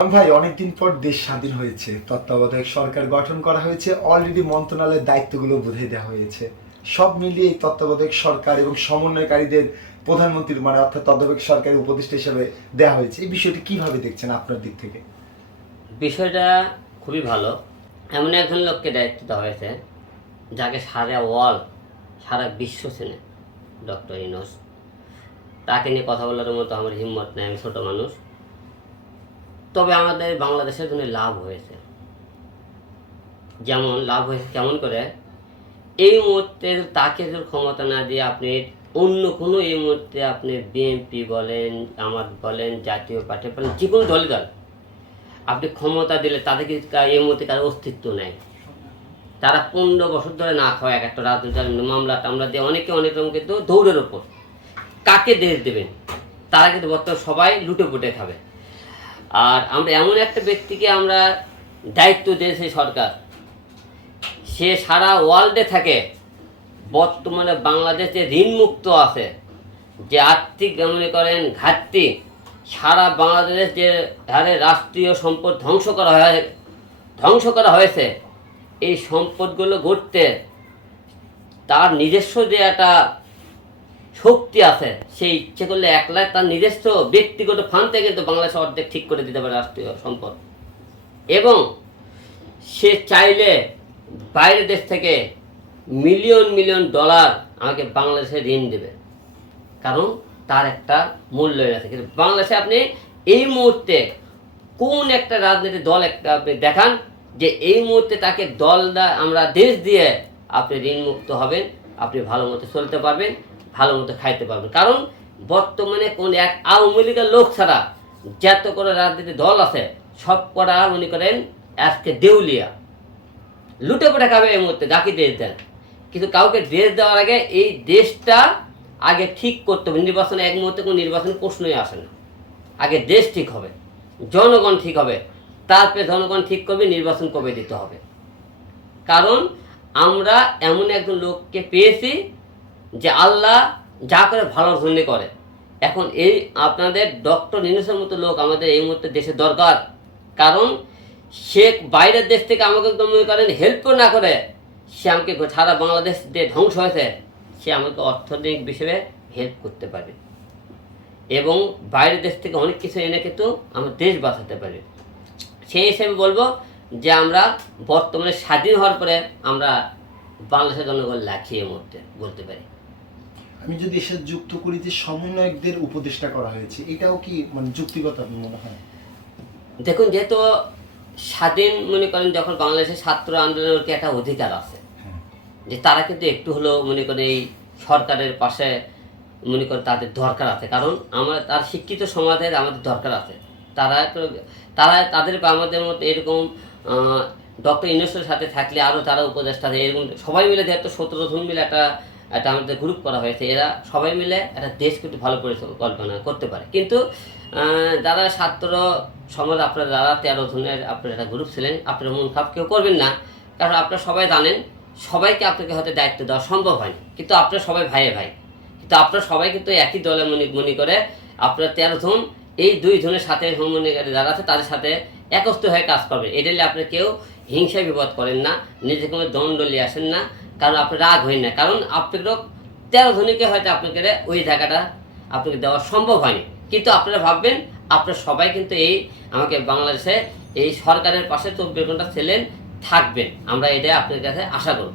ভাই, অনেকদিন পর দেশ স্বাধীন হয়েছে। তত্ত্বাবধায়ক সরকার গঠন করা হয়েছে অলরেডি মন্ত্রণালয়ের দায়িত্বগুলো বুঝিয়ে দেওয়া হয়েছে। সব মিলিয়ে এই তত্ত্বাবধায়ক সরকার এবং সমন্বয়কারীদের প্রধানমন্ত্রীর মানে অর্থাৎ তত্ত্বাবধায়ক সরকারের উপদেষ্টা হিসেবে দেওয়া হয়েছে। এই বিষয়টি কীভাবে দেখছেন আপনার দিক থেকে? বিষয়টা খুবই ভালো। এমন একজন লোককে দায়িত্ব দেওয়া হয়েছে, যাকে সারা ওয়াল সারা বিশ্ব চেনে, ডক্টর ইনোস। তাকে নিয়ে কথা বলার মতো আমার হিম্মত নেই, আমি ছোটো মানুষ। তবে আমাদের বাংলাদেশের জন্য লাভ হয়েছে। যেমন লাভ হয়েছে কেমন করে? এই মুহূর্তে তাকে যদি ক্ষমতা না দিয়ে আপনি অন্য কোনো এই মুহূর্তে আপনি বিএনপি বলেন আমার বলেন, জাতীয় পার্টি বলেন, যে কোনো দলই দল, আপনি ক্ষমতা দিলে তাদেরকে এই মুহূর্তে কারও অস্তিত্ব নেই? তারা পনেরো বছর ধরে না খাওয়া এক একটা রাজনৈতিক মামলা টামলা দিয়ে অনেকে অনেক রকম কিন্তু দৌড়ের ওপর কাকে দেশ দেবেন? তারা কিন্তু বর্তমানে সবাই লুটে পুটে খাবে। আর আমরা এমন একটা ব্যক্তিকে আমরা দায়িত্ব দিয়েছে সরকার। সে সারা ওয়ার্ল্ডে থাকে, বর্তমানে বাংলাদেশে ঋণমুক্ত আছে। যে আর্থিক মনে করেন ঘাটতি, সারা বাংলাদেশ যে হারে রাষ্ট্রীয় সম্পদ ধ্বংস করা হয়, ধ্বংস করা হয়েছে, এই সম্পদগুলো গড়তে তার নিজস্ব যে একটা শক্তি আছে। সেই ইচ্ছে করলে এক লাখ তার নিজস্ব ব্যক্তিগত ফান্ড কিন্তু বাংলাদেশ অর্ধেক ঠিক করে দিতে পারে রাষ্ট্রীয় সম্পদ। এবং সে চাইলে বাইরের দেশ থেকে মিলিয়ন মিলিয়ন ডলার আমাকে বাংলাদেশে ঋণ দেবে। কারণ তার একটা মূল্য আছে। কিন্তু বাংলাদেশে আপনি এই মুহূর্তে কোন একটা রাজনৈতিক দল একটা আপনি দেখান যে এই মুহূর্তে তাকে দল আমরা দেশ দিয়ে আপনি ঋণমুক্ত হবেন, আপনি ভালো মতো চলতে পারবেন ভালো মতো খাইতে পারবেন কারণ বর্তমানে কোন এক আওয়ামী লীগের লোক ছাড়া যত করে রাজনীতি দল আছে, সব করা মনে করেন আজকে দেউলিয়া। লুটে পড়ে খাবে এই মুহূর্তে, যাকে দেশ দেন। কিন্তু কাউকে দেশ দেওয়ার আগে এই দেশটা আগে ঠিক করতে হবে। নির্বাচনে এক মুহূর্তে কোনো নির্বাচন প্রশ্নই আসে না। আগে দেশ ঠিক হবে, জনগণ ঠিক হবে, তারপরে জনগণ ঠিক করবে, নির্বাচন কবে দিতে হবে। কারণ আমরা এমন একজন লোককে পেয়েছি যে আল্লাহ যা করে ভালোর জন্য করে। এখন এই আপনাদের ডক্টর নিনুসের মতো লোক আমাদের এই মুহূর্তে দেশে দরকার। কারণ সে বাইরের দেশ থেকে আমাকে মনে করেন হেল্প না করে, সে আমাকে সারা বাংলাদেশ যে ধ্বংস হয়েছে। সে আমাকে অর্থনৈতিক বিষয়ে হেল্প করতে পারে। এবং বাইরের দেশ থেকে অনেক কিছু এনে কিন্তু আমার দেশ বাঁচাতে পারে। সেই হিসেবে আমি বলব যে আমরা বর্তমানে স্বাধীন হওয়ার পরে আমরা বাংলাদেশের জনগণ লাখি এই মুহূর্তে বলতে পারি। আমি যদি এসে যুক্ত করি যে সমন্বয়কদের উপদেষ্টা করা হয়েছে এটাও কি মানে যুক্তিগত আপনি মনে হয়? দেখুন যেহেতু স্বাধীন মনে করেন যখন বাংলাদেশের ছাত্র আন্দোলনের কি একটা অধিকার আছে হ্যাঁ। যে তারা কিন্তু একটু হলেও মনে করেন এই সরকারের পাশে মনে করেন তাদের দরকার আছে। কারণ আমরা তার শিক্ষিত সমাজের আমাদের দরকার আছে। তারা তারা তাদের বা আমাদের মতো এরকম ডক্টর ইউনুসের সাথে থাকলে আরও তারা উপদেষ্টা এরকম সবাই মিলে যেহেতু সতেরো জন মিলে একটা একটা আমাদের গ্রুপ করা হয়েছে। এরা সবাই মিলে একটা দেশ কিন্তু ভালো পরিকল্পনা করতে পারে। কিন্তু যারা ছাত্র সমাজ, আপনারা যারা তেরো জনের আপনার একটা গ্রুপ ছিলেন, আপনারা মন খারাপ কেউ করবেন না। কারণ আপনারা সবাই জানেন, সবাইকে আপনাকে হয়তো দায়িত্ব দেওয়া সম্ভব হয়নি। কিন্তু আপনারা সবাই ভাইয়ে ভাই। কিন্তু আপনারা সবাই কিন্তু একই দলে মনে মনে করে আপনারা তেরো জন, এই দুই জনের সাথে মনে করে যারা আছে, তাদের সাথে একত্র হয়ে কাজ করবে এটা নিয়ে আপনি কেউ হিংসা বিপদ করেন না। নিজে কোনো দণ্ড নিয়ে আসেন না। কারণ আপনি রাগ হইন না। কারণ আপনারও তেরো ধনীকে হয়তো আপনাকে ওই জায়গাটা আপনাকে দেওয়া সম্ভব হয়নি। কিন্তু আপনারা ভাববেন, আপনারা সবাই কিন্তু এই আমাকে বাংলাদেশে এই সরকারের পাশে চব্বিশ ঘণ্টা ছিলেন, থাকবেন। আমরা এটা আপনার কাছে আশা করব।